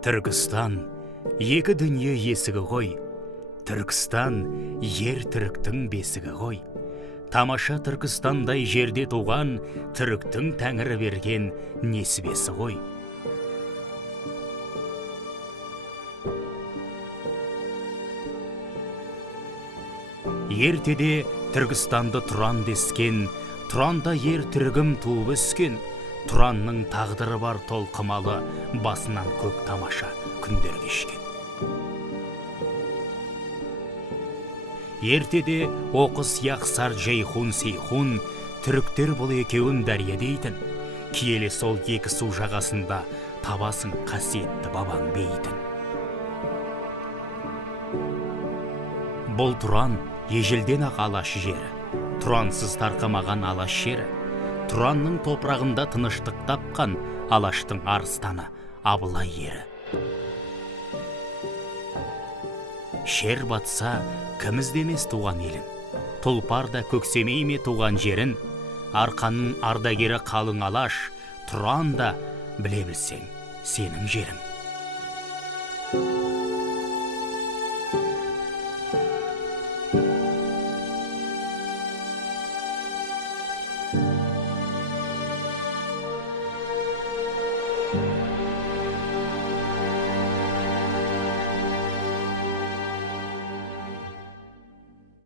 Түркістан, екі дүние есігі ғой. Түркістан, ер түріктің бесігі ғой. Тамаша Түркістандай жерде туған, түріктің тәңірі берген несібесі ғой. Ертеде Түркістанды Тұран дескен, Тұранда ер түрігім туып өскен, Тұранның тағдыры бар толқымалы, басынан көк тамаша күндер кешкен. Ертеде оқыс яқсар жейхун сейхун, түріктер бұл екеуін дәрия дейтін, киелі сол екі су жағасында табасың қасиетті бабаң бейтін. Бұл Тұран ежелден ақ алаш жері, Тұрансыз тарқамаған алаш жері. Тұранның топырағында тыныштық тапқан алаштың арыстаны Абылай ері. Шер батса, кім іздемес туған елін, тұлпарда көксемей ме туған жерін, арқаның ардагері қалың алаш, Тұран да біле білсең сенің жерің.